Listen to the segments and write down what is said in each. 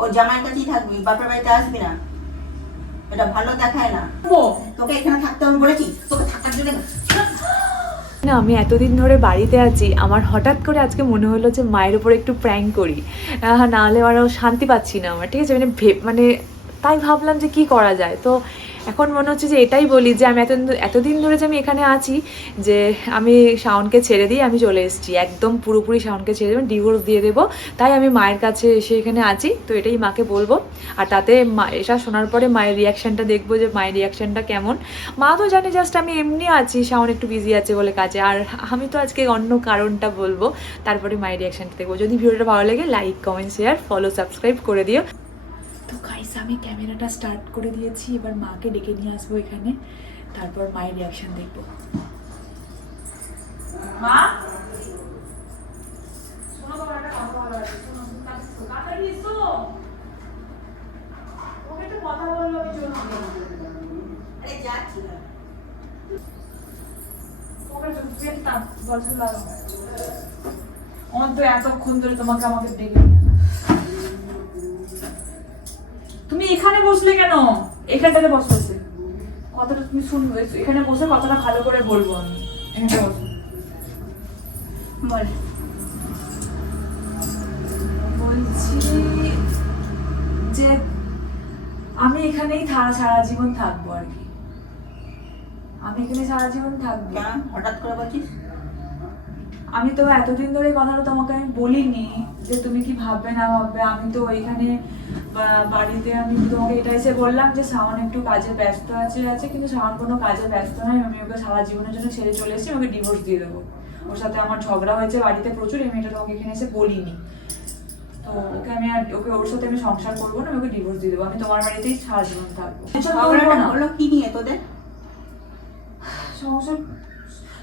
ও জামাইয়ের কাছেই থাকবি, বাপের বাড়িতে আসবি না, এটা ভালো দেখায় না। তোকে এখানে থাকতে আমি বলেছি, তোকে থাকার জন্য না, আমি এতদিন ধরে বাড়িতে আছি, আমার হঠাৎ করে আজকে মনে হলো যে মায়ের উপর একটু প্র্যাঙ্ক করি, না হলে আরও শান্তি পাচ্ছি না আমার, ঠিক আছে, মানে মানে তাই ভাবলাম যে কি করা যায়। তো এখন মনে হচ্ছে যে এটাই বলি যে আমি এতদিন ধরে যে আমি এখানে আছি, যে আমি শাওনকে ছেড়ে দিয়ে আমি চলে এসেছি, একদম পুরোপুরি শাওনকে ছেড়ে দেবেন, ডিভোর্স দিয়ে দেবো, তাই আমি মায়ের কাছে এসে এখানে আছি। তো এটাই মাকে বলবো, আর তাতে মা এটা শোনার পরে মায়ের রিয়াকশানটা দেখবো যে মায়ের রিয়াকশানটা কেমন। মা তো জানে জাস্ট আমি এমনি আছি, শাওন একটু বিজি আছে বলে কাজে, আর আমি তো আজকে অন্য কারণটা বলবো, তারপরে মায়ের রিয়াকশানটা দেখবো। যদি ভিডিওটা ভালো লাগে like comment share follow subscribe করে দিও। তো গাইস, আমি ক্যামেরাটা স্টার্ট করে দিয়েছি, এবার মাকে ডেকে নিয়ে আসবো এখানে, তারপর মায়ের রিয়াকশন দেখবো। মা, শোনো, তোমার একটা কথা বলার আছে। শোনো, তুমি তাড়াতাড়ি এসো, ওকে একটু কথা বলবো আমি, জন্য আরে যাচ্ছি না। ওকে চুপচাপ বলছো লাগো, অন্ত এতক্ষণ ধরে তোমাকে আমাকে ডেকে নিয়ে তুমি এখানে বসলে কেন? এখানটাতে বসে কথাটা তুমি শুনবে, এখানে বসে কথাটা ভালো করে বলবো আমি। এখানটা বসো। বল। বলছি যে আমি এখানেই সারা জীবন থাকবো আর কি, আমি এখানে সারা জীবন থাকবো। কেন হঠাৎ করে বলছিস? আমি তো এতদিন ধরে এই কথাটা তোমাকে আমি বলিনি যে তুমি কি ভাববে না ভাববে। আমি তো ওইখানে বাড়িতে আমি তোমাকে এটা এসে বললাম যে শাওন একটু কাজে ব্যস্ত আছে, কিন্তু শাওন কোনো কাজে ব্যস্ত নয়, আমি ওকে সারা জীবনের জন্য ছেড়ে চলে এসেছি, ওকে ডিভোর্স দিয়ে দেবো। ওর সাথে আমার ঝগড়া হয়েছে বাড়িতে প্রচুর, আমি এটা তোমাকে এখানে এসে বলিনি। তো ওকে আমি আর ওর সাথে আমি সংসার করবো না, আমি ওকে ডিভোর্স দিয়ে দেবো, আমি তোমার বাড়িতেই সারা জীবন থাকবো। ঝগড়াটা হলো কি নিয়ে তোদের?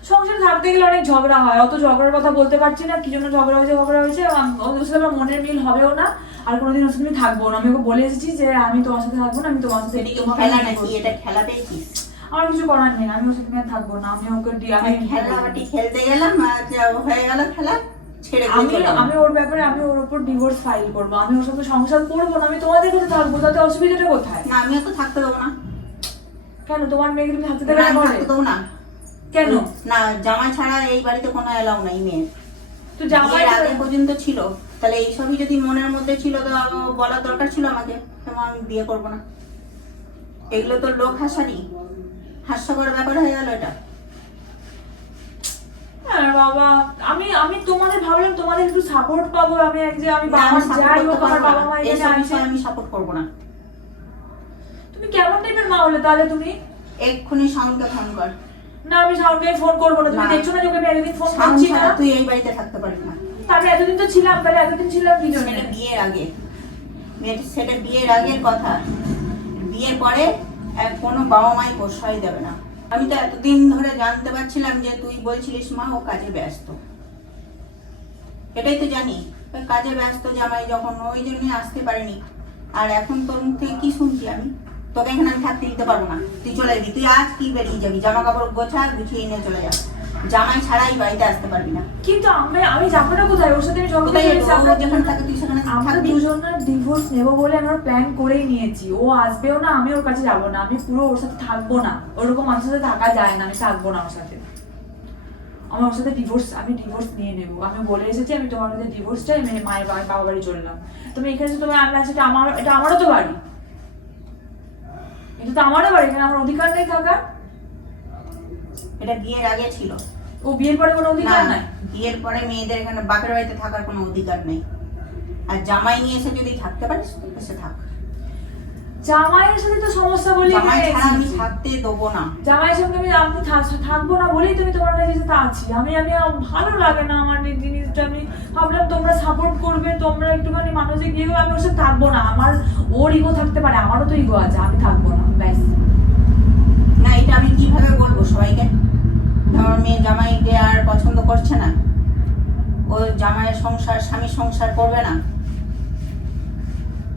সংসারে থাকতে গেলে অনেক ঝগড়া হয়, অত ঝগড়ার কথা বলতে পারছি না, কি জন্য ঝগড়া হয়েছে। ওর সাথে আমার মনের মিল হবেও না, আর কোনোদিন ওর সাথে আমি থাকবো না। আমি ওকে বলে এসেছি যে আমি তোমার সাথে থাকবো না, আমি তোমার সাথে খেলা নাকি এটা? খেলা পেয়েছিস? আমার কিছু করার নেই, আমি ওর সাথে আর থাকবো না। আমি ওকে আমি খেলাবাটি খেলতে গেলাম, হয়ে গেল খেলা, ছেড়ে আমি ওর ব্যাপারে আমি ওর উপর ডিভোর্স ফাইল করবো, আমি ওর সাথে সংসার করবো না, আমি তোমাদের কাছে থাকবো, তাতে অসুবিধাটা কোথায়? না, আমিও তো থাকতে দেবো না। কেন তোমার মেয়েকে তুমি থাকতে দেবে না? থাকতে দেবো না। কেন? না, জামাই ছাড়া এই বাড়িতে কোনো এলাও নাই মেয়ের। তো জামাই আগে পর্যন্ত ছিল, তাহলে এইসবই যদি মনের মধ্যে ছিল তো বলার দরকার ছিল আমাকে, তেমন আমি বিয়ে করবো না। এগুলো তো লোক হাস্যকর ব্যাপার হয়ে গেল এটা। বাবা, আমি তোমাদের ভাবলাম তোমাদের একটু সাপোর্ট পাবো, আমি আমি বাবা যাই হোক আমার বাবা মা এখানে আছে, আমি সাপোর্ট করবো না। তুমি কেমন টাইপের মা হলে তাহলে? তুমি এক্ষুনি শাওনকে ফোন কর। না, আমি শাওনকে ফোন করবো না, তুমি দেখছো না যে ওকে আমি এতদিন ফোন শাওন করছি না? ছাড়া তুই এই বাড়িতে থাকতে পারবি না। আমি এতদিন তো ছিলাম, তাহলে এতদিন ছিলাম কি জন্য? সেটা বিয়ের আগে, সেটা বিয়ের আগের কথা। বিয়ের পরে কোনো বাবা মাই প্রশ্রয় দেবে না। আমি তো এতদিন ধরে জানতে পারছিলাম যে তুই বলছিলিস মা ও কাজে ব্যস্ত, এটাই তো জানি ওই কাজে ব্যস্ত জামাই, যখন ওই জন্যই আসতে পারিনি। আর এখন তোর মুখ থেকে কি শুনছি আমি? তোকে এখানে আমি থাকতে দিতে পারবো না, তুই চলে যাবি। তুই আজ কি বেরিয়ে যাবি, জামা কাপড় গোছা গুছিয়ে নিয়ে চলে যা। জামাই ছাড়াই বাড়িতে আসতে পারবি না। কিন্তু আমি যাবো না কোথায়? ওর সাথে আমি ঝগড়া করেছি, আমরা যেখানে থাকে তুই সেখানে আমরা থাকবি। দুজনের ডিভোর্স নেবো বলে আমরা প্ল্যান করেই নিয়েছি। ও আসবেও না, আমি ওর কাছে যাবো না, আমি পুরো ওর সাথে থাকবো না। ওরকম মানুষের সাথে থাকা যায় না, আমি থাকবো না ওর সাথে। আমার ওর সাথে আমি ডিভোর্স নিয়ে নেবো। আমি বলে এসেছি আমি তোমার কাছে ডিভোর্স চাই, আমি মায়ের বাবা বাড়ি চললাম। তুমি এখানে তোমার আমি আছি, এটা আমারও তো বাড়ি, এটা তো আমারও বাড়ি, এখানে আমার অধিকার নেই থাকার? এটা বিয়ের আগে ছিল। ও বিয়ের পরে কোনো অধিকার নাই? বিয়ের পরে মেয়েদের এখানে বাপের বাড়িতে থাকার কোনো অধিকার নেই। আর জামাই নিয়ে এসে যদি থাকতে পারিস এসে থাক। জামাইয়ের সাথে তো সমস্যা বলি, জামাই ছাড়া আমি থাকতে দেবো না। জামাইয়ের সঙ্গে আমি থাকবো না বলেই তুমি তোমার কাছে সাথে আছি। আমি ভালো লাগে না আমার এই জিনিসটা। আমি ভাবলাম তোমরা সাপোর্ট করবে, তোমরা একটুখানি মানুষে গিয়ে, আমি ওর সাথে থাকবো না। আমার ওর ইগো থাকতে পারে, আমারও তো ইগো আছে, আমি থাকবো না, ব্যাস। না, এটা আমি কিভাবে বলবো সবাইকে? আমার মেয়ে জামাইকে আর পছন্দ করছে না, ও জামাইয়ের সংসার, স্বামী সংসার করবে না,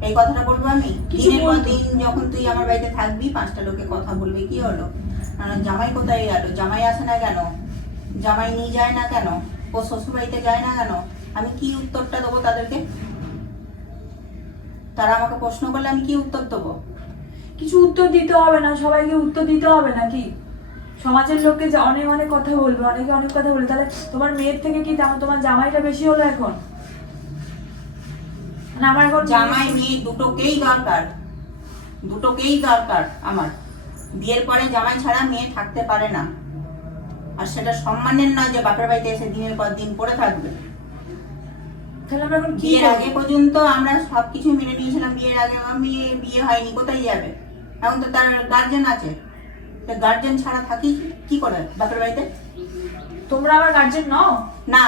এই কথাটা বলবো আমি? দিনের পর দিন যখন তুই আমার বাড়িতে থাকবি 5টা লোকে কথা বলবে কি হলো, জামাই কোথায় গেল, জামাই আসে না কেন, জামাই নিয়ে যায় না কেন, ও শ্বশুর বাড়িতে যায় না কেন? আমি কি উত্তরটা দেবো তাদেরকে? তারা আমাকে প্রশ্ন করলে আমি কি উত্তর দেবো? কিছু উত্তর দিতে হবে না, সবাইকে উত্তর দিতে হবে নাকি? সমাজের লোককে যে অনেক অনেক কথা বলবে, অনেকে অনেক কথা বলবে, তাহলে তোমার মেয়ের থেকে কি তেমন তোমার জামাইটা বেশি হলো এখন? মানে আমার এখন জামাই মেয়ে দুটোকেই দরকার, দুটোকেই দরকার আমার। বিয়ের পরে জামাই ছাড়া মেয়ে থাকতে পারে না। আর সেটা সম্মানের নয় যে বাপের বাড়িতে এসে দিনের পর দিন পড়ে থাকবে। তাহলে আমরা এখন কি বিয়ের করবো? আগে পর্যন্ত আমরা সবকিছু মেনে নিয়েছিলাম। বিয়ের আগে আমার মেয়ে বিয়ে হয়নি, কোথায় যাবে? এখন তো তার গার্জেন আছে, গার্জেন ছাড়া থাকি কি করে বাপের বাড়িতে? তোমরা আমার গার্জেন নও? না,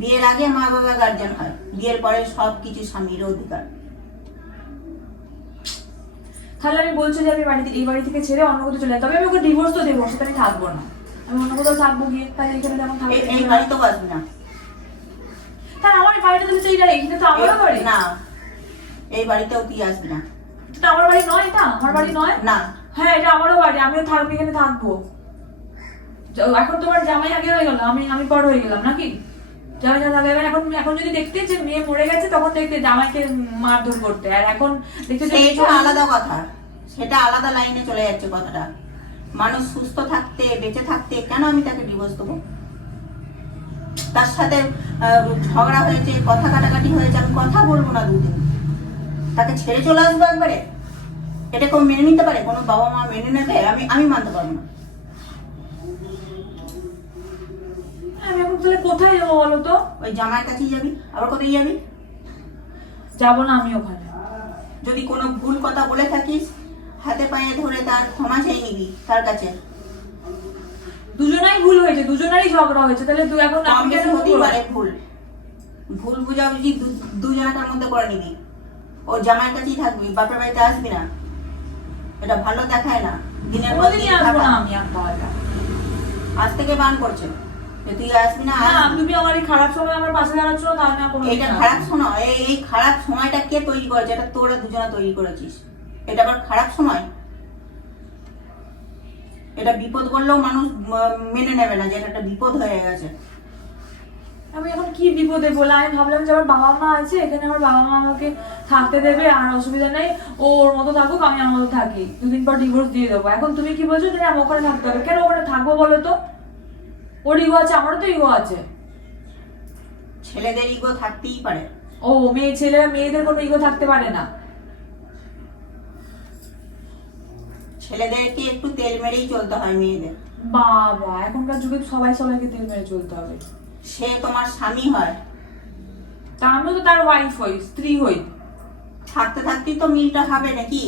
বিয়ের আগে মা বাবা গার্জেন হয়, বিয়ের পরে সবকিছু স্বামীর অধিকার। তাহলে আমি বলছি যে আমি এই বাড়ি থেকে ছেড়ে অন্য কোথাও চলে যাই, তবে আমি ওকে ডিভোর্স তো দেবো, সেটা আমি থাকবো না। আমি অন্য কোথাও থাকবো গিয়ে, তাহলে এখানে যেমন থাকবো। এই বাড়িতেও আসবি না। তাহলে আমার এই বাড়িটা তাহলে সেইটা, এখানে তো আমারও বাড়ি। না, এই বাড়িতেও তুই আসবি না। এটা আমার বাড়ি নয়, এটা আমার বাড়ি নয়। না, হ্যাঁ এটা আমারও বাড়ি, আমিও থাকবো, এখানে থাকবো। এখন তোমার জামাই আগে হয়ে গেল, আমি পর হয়ে গেলাম নাকি? জামাই না থাকবে এখন, এখন যদি দেখতে যে মেয়ে মরে গেছে তখন দেখতে জামাইকে মারধর করতে, আর এখন দেখতে যে এইটা আলাদা কথা, সেটা আলাদা লাইনে চলে যাচ্ছে কথাটা। মানুষ সুস্থ থাকতে, বেঁচে থাকতে কেন আমি তাকে ডিভোর্স দেবো? তার সাথে ঝগড়া হয়েছে, কথা কাটাকাটি হয়েছে, আমি কথা বলবো না দুদিন, তাকে ছেড়ে চলে আসবো একবারে? এটা কেউ মেনে নিতে পারে? কোনো বাবা মা মেনে নেবে? আমি মানতে পারবো না। আমি এখন তাহলে কোথায় যাবো বলো তো? ওই জামাইয়ের কাছেই যাবি। আবার কোথায় যাবি? যাবো না আমি ওখানে। যদি কোনো ভুল কথা বলে থাকিস, হাতে পায়ে ধরে তার ক্ষমা চেয়ে নিবি তার কাছে। দুজনাই ভুল হয়েছে, দুজনারই ঝগড়া হয়েছে, তাহলে তুই এখন কম আমি কেন বেশি হতেই করবো? পারে ভুল, ভুল বুঝাবুঝি দুজনকার মধ্যে করে নিবি। ও জামাইয়ের কাছেই থাকবি, বাপের বাড়িতে আসবি না। এটা ভালো দেখায় না। দিনের পর কোনোদিনই দিন আসবো থাকা। না আমি আর পাওয়াটা। আজ থেকে বান করছে যে তুই আসবি না। না, তুমি আমার এই খারাপ সময় আমার পাশে দাঁড়াচ্ছ না, তাহলে না কোনো এটা খারাপ সময়। এই খারাপ সময়টা কে তৈরি করেছে? এটা তোরা দুজনে তৈরি করেছিস। এটা আবার খারাপ সময়? এটা বিপদ বললেও মানুষ মেনে নেবে না যে এটা একটা বিপদ হয়ে গেছে। আমি এখন কি বিপদে বলে, আমি ভাবলাম যে আমার বাবা মা আছে এখানে, আমার বাবা মা আমাকে থাকতে দেবে, আর অসুবিধা নেই, ও ওর মতো থাকুক, আমি আমার মতো থাকি, দুদিন পর ডিভোর্স দিয়ে দেবো। এখন তুমি কি বলছো যে আমি ওখানে থাকতে হবে? কেন ওখানে থাকবো বলো তো? ওর ইগো আছে, আমারও তো ইগো আছে। ছেলেদের ইগো থাকতেই পারে। ও মেয়েদের কোনো ইগো থাকতে পারে না? ছেলেদেরকে একটু তেল মেরেই চলতে হয় মেয়েদের। বাবা, এখনকার যুগে সবাই সবাইকে তেল মেরে চলতে হবে। সে তোমার স্বামী হয়, তা আমিও তো তার ওয়াইফ হই, স্ত্রী হই। থাকতে থাকতেই তো মিলটা হবে নাকি?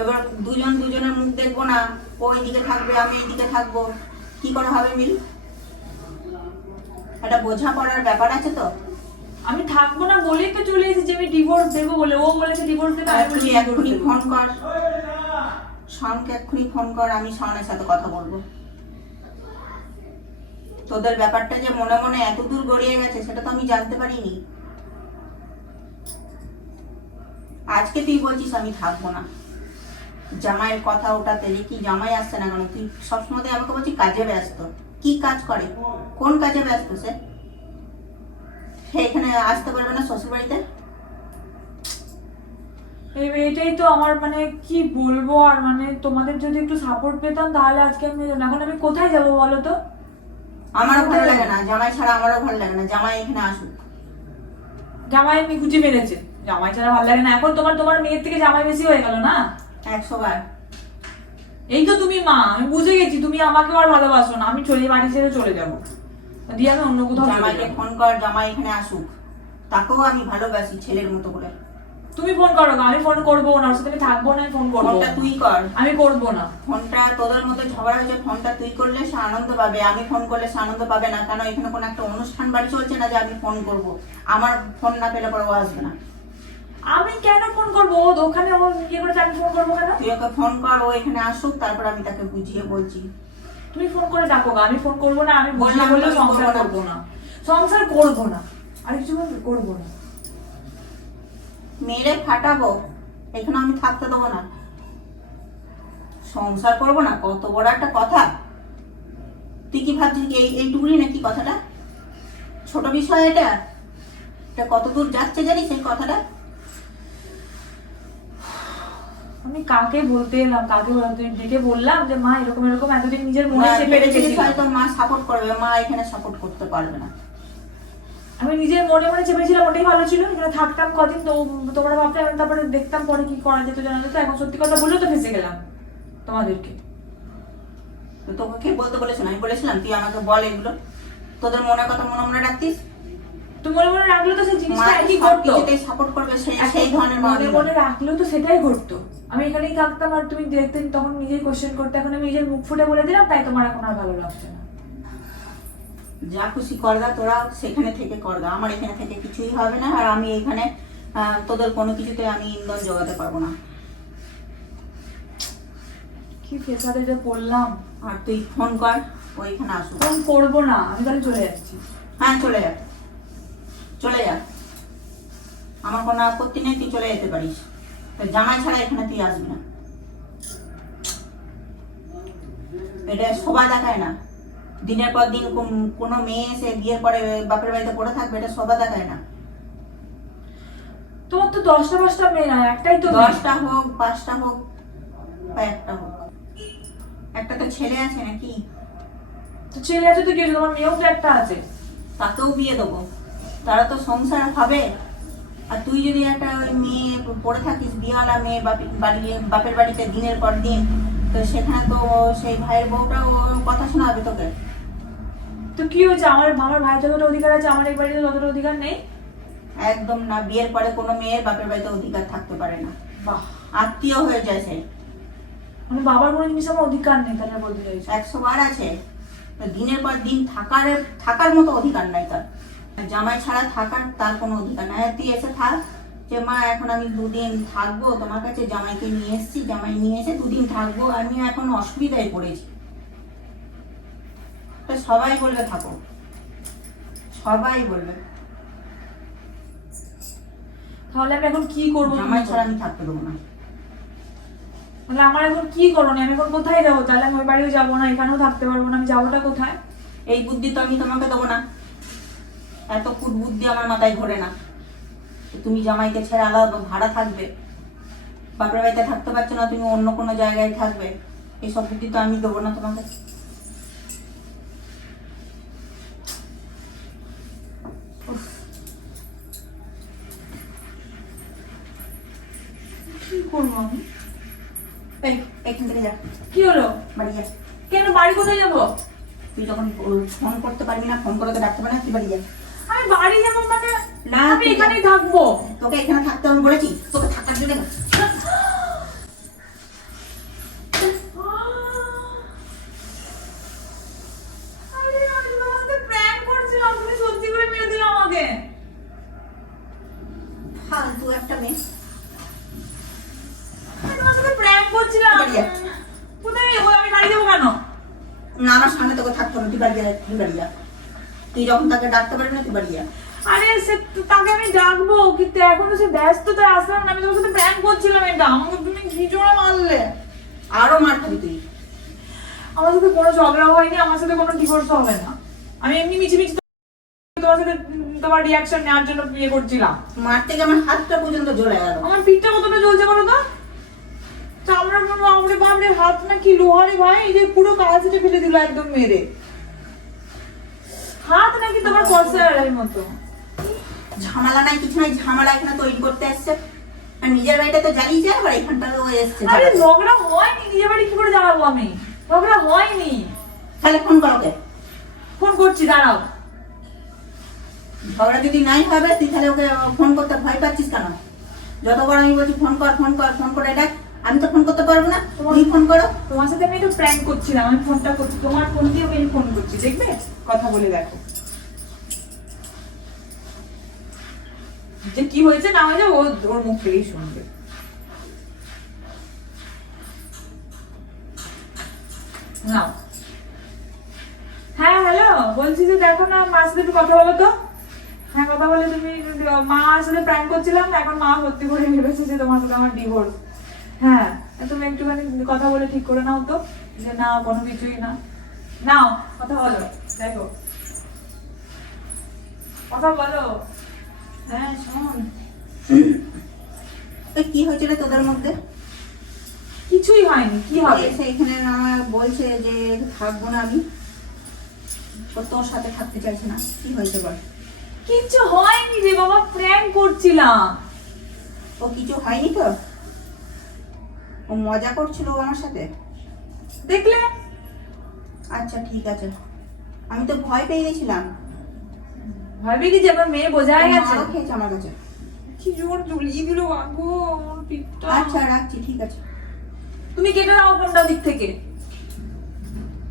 এবার দুজন দুজনের মুখ দেখবো না, ও এইদিকে থাকবে আমি এইদিকে থাকবো, কি করে হবে মিল? একটা বোঝাপড়ার ব্যাপার আছে তো। আমি থাকবো না বলেই তো চলে এসেছি, আমি ডিভোর্স দেবো বলে। ও বলেছে ডিভোর্স দেবে, আমি বলেছি তুই divorce এক্ষুনি দেবো। ফোন কর, শানকে এক্ষুনি ফোন কর, আমি শানের সাথে কথা বলবো। তোদের ব্যাপারটা যে মনে মনে এত দূর গড়িয়ে গেছে সেটা তো আমি জানতে পারিনি। আজকে তুই বলছিস আমি থাকবো না, জামাইয়ের কথা ওঠাতে যে কি জামাই আসছে না কেন? তুই সবসময় আমাকে বলছিস কাজে ব্যস্ত। কি কাজ করে? কোন কাজে ব্যস্ত সে? সে এখানে আসতে পারবে না শ্বশুর বাড়িতে? এটাই তো আমার মানে কি বলবো, আর মানে তোমাদের যদি একটু সাপোর্ট পেতাম তাহলে আজকে আমি, এখন আমি কোথায় যাবো বলো তো? আমারও ভালো লাগে না, জামাই ছাড়া আমারও ভালো লাগে না। জামাই এখানে আসুক। জামাই আমি খুঁজে মেরেছে, জামাই ছাড়া ভালো লাগে না। এখন তোমার মেয়ের থেকে জামাই বেশি হয়ে গেল না? 100 বার। এই তো তুমি মা, আমি বুঝে গেছি তুমি আমাকে আর ভালোবাসো না, আমি চলে বাড়ি ছেড়ে চলে যাবো, দিয়ে আমি অন্য কোথাও চলে জামাইকে যাবো। ফোন কর, জামাই এখানে আসুক। তাকেও আমি ভালোবাসি ছেলের মতো করে। তুমি ফোন করো গো, আমি ফোন করবো না, ওর সাথে আমি থাকবো না, আমি ফোন করবো ফোনটা না। তুই কর। আমি করবো না। ফোনটা তোদের মধ্যে ঝগড়া হয়েছে, ফোনটা তুই করলে সে আনন্দ পাবে, আমি ফোন করলে সে আনন্দ পাবে না। কেন? এখানে কোনো একটা অনুষ্ঠান বাড়ি চলছে না যে আমি ফোন করব। আমার ফোন না পেলে পরে ও আসবে না। আমি কেন ফোন করবো? ও ওখানে ও ইয়ে করেছে, আমি ফোন করবো কেন? তুই ওকে ফোন কর, ও এখানে আসুক, তারপর আমি তাকে বুঝিয়ে বলছি। তুমি ফোন করে ডাকো গা, আমি ফোন করবো না। আমি বললাম বললে তো, সংসার করবো না। করবো না, সংসার করবো না, আর কিছু করবো না। মেরে ফাটাবো, এখানে আমি থাকতে দেবো না। সংসার করবো না কত বড় একটা কথা। তুই কি ভাবছিস এইটুকুনি নাকি কথাটা? ছোট বিষয় এটা? এটা কত দূর যাচ্ছে জানিস এই কথাটা? আমি কাকে বলতে এলাম, কাকে বললাম, তুমি ডেকে বললাম যে মা এরকম এরকম, এতদিন নিজের মনে না, চেপে ভেবেছিলিস রেখেছিলাম। হয়তো মা সাপোর্ট করবে, মা এখানে সাপোর্ট করতে পারবে না। আমি নিজের মনে মনে চেপেছিলাম, ওটাই ভালো ছিল, এখানে থাকতাম কদিন, তো তোমরা ভাবতে, আমি তারপরে দেখতাম পরে কি করা যেত জানা যেত। এখন সত্যি কথা বললেও তো ফেসে গেলাম তোমাদেরকে। তো তোকে কে বলতে বলেছিল? আমি বলেছিলাম তুই আমাকে বল এগুলো? তোদের মনের কথা মনে মনে রাখতিস। তো মনে মনে রাখলেও তো সেই মা জিনিসটা একই সব ঘটতো। কিছুতেই সাপোর্ট করবে, সেই ধরনের মনে মানুষ। মনে রাখলেও তো সেটাই ঘটতো। আমি এখানেই থাকতাম আর তুমি দেখতেন, তখন নিজেই কোশ্চেন করতে। এখন আমি নিজের মুখ ফুটে বলে দিলাম, তাই তোমার এখন আর ভালো লাগছে না। যা খুশি করগা, তোরা সেখানে থেকে করগা, আমার এখানে থেকে কিছুই হবে না। আর আমি এখানে তোদের কোনো কিছুতে আমি ইন্ধন জোগাতে পারবো না। কি ফেসাতে যে পড়লাম। আর তুই ফোন কর, ওইখানে আসুক। ফোন করবো না, আমি তাহলে চলে যাচ্ছি। হ্যাঁ চলে যা, চলে যা, আমার কোনো আপত্তি নেই, তুই চলে যেতে পারিস। তো জামাই ছাড়া এখানে তুই আসবি না। এটা শোভা দেখায় না। দিনের পর দিন কোনো মেয়ে এসে বিয়ের পরে বাপের বাড়িতে পড়ে থাকবে, এটা শোভা দেখায় না। তোমার তো 10টা 5টা মেয়ে না, একটাই তো মেয়ে। 10টা হোক, 5টা হোক, বা একটা হোক, একটা তো ছেলে আছে নাকি? তো ছেলে আছে তো কি হয়েছে, তোমার মেয়েও তো একটা আছে। তাকেও বিয়ে দেবো, তারা তো সংসার হবে। আর তুই যদি একটা ওই মেয়ে পড়ে থাকিস, বিয়েওয়ালা মেয়ে বাপের বাড়িতে দিনের পর দিন, তো সেখানে তো সেই ভাইয়ের বউটাও কথা শোনাবে তোকে। তো কি হয়েছে, আমার ভাই যতটা অধিকার আছে, আমার এই বাড়িতে ততটা অধিকার নেই? একদম না, বিয়ের পরে কোনো মেয়ের বাপের বাড়িতে অধিকার থাকতে পারে না। বাহ, আত্মীয় হয়ে যায় সে। মানে বাবার কোনো জিনিস আমার অধিকার নেই, তাহলে বলতে চাইছি। 100 বার আছে। তো দিনের পর দিন থাকার মতো অধিকার নাই তার। জামাই ছাড়া থাকার তার কোনো অধিকার নাই। আর তুই এসে থাক যে মা এখন আমি 2 দিন থাকবো তোমার কাছে, জামাইকে নিয়ে এসেছি, জামাই নিয়ে এসে 2 দিন থাকবো, আমি এখন অসুবিধায় পড়েছি। তো সবাই বলবে থাকো, সবাই বলবে। তাহলে আমি এখন কি করবো? জামাই ছাড়া আমি থাকতে দেবো না। তাহলে আমার এখন কি করণীয়? আমি এখন কোথায় যাবো? তাহলে আমি ওই বাড়িও যাবো না, এখানেও থাকতে পারবো না, আমি যাবোটা কোথায়? এই বুদ্ধি তো আমি তোমাকে দেবো না, এত কুট বুদ্ধি আমার মাথায় ঘোরে না। তো তুমি জামাইকে ছেড়ে আলাদা ভাড়া থাকবে, বাপের বাড়িতে থাকতে পারছো না, তুমি অন্য কোনো জায়গায় থাকবে, এইসব বুদ্ধি তো আমি দেবো না তোমাকে। কি করবো আমি? এইখান থেকে যা, কি হলো? বাড়ি যা। কেন বাড়ি কোথায় যাবো? তুই যখন ফোন করতে পারবি না, ফোন করে তো ডাকতে পারবি না, তুই বাড়ি যা। আমি বাড়ি যাবো মানে? না, আমি তুই এখানেই থাকবো। তোকে এখানে থাকতে আমি বলেছি? তোকে থাকার জন্য আরে আমি তোমার সাথে prank করছিলাম, তুমি সত্যি করে মেরে দিলে আমাকে। ফালতু একটা মেয়ে। আমি তোমার সাথে prank করছিলাম। বাড়ি যা। কোথায় যাবো? আমি বাড়ি যাবো কেন? না, আমার সামনে তোকে থাকতে হবে, তুই বাড়ি যা, তুই বাড়ি যা। তুই যখন তাকে ডাকতে পারবি না, তুই বাড়ি যা। আরে তাকে আমি ডাকবো, কিন্তু এখন তো সে ব্যস্ত, তাই আসলাম না। আমি তোমার সাথে প্র্যাঙ্ক করছিলাম, এটা আমাকে তুমি কি জোরে মারলে। আরো মার খাবি তুই। আমার সাথে কোনো ঝগড়া হয়নি, আমার সাথে কোনো ডিভোর্স হবে না। আমি এমনি মিছিমিছি তোমার সাথে তোমার রিয়াকশন নেওয়ার জন্য বিয়ে করছিলাম। মার থেকে আমার হাতটা পর্যন্ত জ্বলে গেল। আমার পিঠটা কতটা জ্বলছে বলো তো, চামড়া পুরো বাবরে বাবরে, হাত না কি লোহারে ভাই, এই যে পুরো কাঁচটা ফেলে দিল একদম মেরে। হাত নাকি তোমার কলসার মতো। ঝামেলা নাই, কিছু নাই, ঝামেলা এখানে তৈরি করতে আসছে। আর নিজের বাড়িটা তো জ্বালিয়ে যায়, আবার এখানটাও এসছে। আরে ঝগড়া হয়নি, নিজের বাড়ি কি করে জানাবো আমি? ঝগড়া হয়নি। তাহলে ফোন করো কে? ফোন করছি, দাঁড়াও। ঝগড়া যদি নাই হবে, তুই তাহলে ওকে ফোন করতে ভয় পাচ্ছিস কেন? যতবার আমি বলছি ফোন কর, ফোন কর, ফোন করে ডাক, আমি তো ফোন করতে পারবো না, তুমি ফোন করো। তোমার সাথে আমি একটু প্র্যাঙ্ক করছিলাম, আমি ফোনটা করছি, তোমার ফোন দিয়ে আমি ফোন করছি, দেখবে? কথা বলে দেখো যে কি হয়েছে না হয়েছে, ওর মুখ থেকেই শুনবে। নাও। হ্যাঁ হ্যালো, বলছি যে দেখো না, মার সাথে একটু কথা বলো তো। হ্যাঁ, কথা বলে তুমি, মার সাথে প্র্যাঙ্ক করছিলাম, এখন মা সত্যি করে ভেবেছে যে তোমার সাথে আমার ডিভোর্স। হ্যাঁ, তুমি একটুখানি কথা বলে ঠিক করে নাও তো, যে না কোনো কিছুই না। নাও কথা বলো, দেখো কথা বলো। হ্যাঁ শোন, কি হয়েছিল তোদের মধ্যে? কিছুই হয়নি, কি হবে? এসে এখানে আমার বলছে যে থাকবো না আমি, ও তোর সাথে থাকতে চাইছে না, কি হয়েছে বল? কিচ্ছু হয়নি রে বাবা, প্র্যাঙ্ক করছিলাম। ও কিছু হয়নি তো, ও মজা করছিল ও আমার সাথে। দেখলে? আচ্ছা ঠিক আছে, আমি তো ভয় পেয়ে গেছিলাম। ভাবি কি যে আমার মেয়ে বোঝাই গেছে। মারও খেয়েছে আমার কাছে। কি জোর জ্বলিয়ে দিল বাবু আমার পিঠটা। আচ্ছা রাখছি, ঠিক আছে। তুমি কেটে দাও ফোনটা দিক থেকে।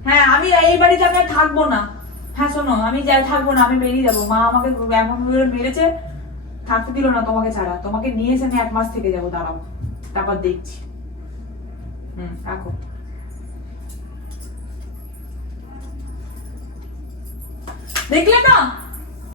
হ্যাঁ, আমি এই বাড়িতে আমি আর থাকবো না। হ্যাঁ শোনো, আমি যাই থাকবো না, আমি বেরিয়ে যাবো। মা আমাকে এমন করে মেরেছে, থাকতে দিল না তোমাকে ছাড়া। তোমাকে নিয়ে এসে আমি 1 মাস থেকে যাবো, দাঁড়াও, তারপর দেখছি। রাখো। দেখলে না